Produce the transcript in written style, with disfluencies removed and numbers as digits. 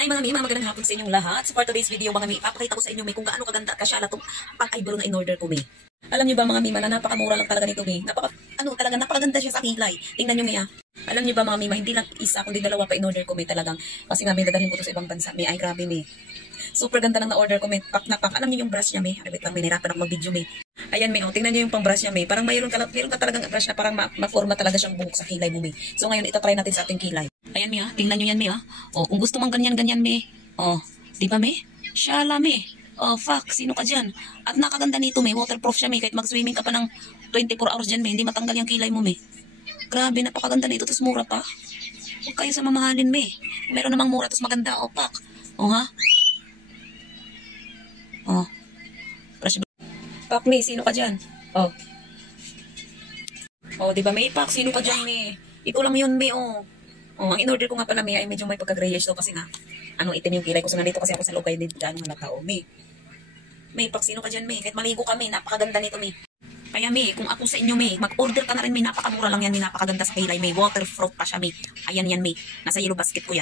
Hi mga mi, magandang hapon sa inyong lahat. So for today's video mga mi, ipapakita ko sa inyo may kung gaano kaganda at kasyala itong pang-eyebrow na in-order ko mi. Alam niyo ba mga mi, napakamura lang talaga nito mi. Napakaganda siya sa kilay. Tingnan niyo mi ah. Alam niyo ba mga mi, hindi lang isa kundi dalawa pa in-order ko mi talagang. Kasi nga mi, dadalhin ko to sa ibang bansa mi. Ay grabe mi. Super ganda lang na-order ko mi. Pak na pak. Alam niyo yung brush niya mi. Ay wait lang mi, nahirapan ako mag-video mi. Ayan mi, oh, tingnan niyo yung pang-brush niya mi. Parang mayroon ka talagang brush na parang ma-forma talaga siyang buhok sa kilay mo mi. So ngayon ita-try natin sa ating kilay. Ayan mi ah, tingnan niyo yan mi ah. Oh, kung gusto mang ganyan-ganyan mi. Oh, di ba mi? Shala mi. Oh, fuck, sino ka dyan? At nakaganda nito mi, waterproof siya mi. Kahit mag-swimming ka pa ng 24 hours dyan mi, hindi matanggal yung kilay mo mi. Grabe, napakaganda nito, tapos mura pa. Huwag kayo sa mamahalin mi. Meron namang mura, tapos maganda. Oh, pak. Oh, ha? Oh. Pak mi, sino ka dyan? Oh. Oh, di ba mi? Pak, sino ka dyan mi? Ito lang yun mi, oh. Oh, ang in-order ko nga pala, mi, ay medyo may pagka-grayish to kasi nga, itim yung kilay ko. So, nandito kasi ako sa loob kayo din dyan, mga tao, mi. May, pag sino ka dyan, mi? Kahit maligo kami, napakaganda nito, mi. Kaya, mi, kung ako sa inyo, mi, mag-order ka na rin, mi. Napakamura lang yan, mi. Napakaganda sa kilay, mi. Waterproof pa siya, mi. Ayan yan, mi. Nasa yellow basket ko yan.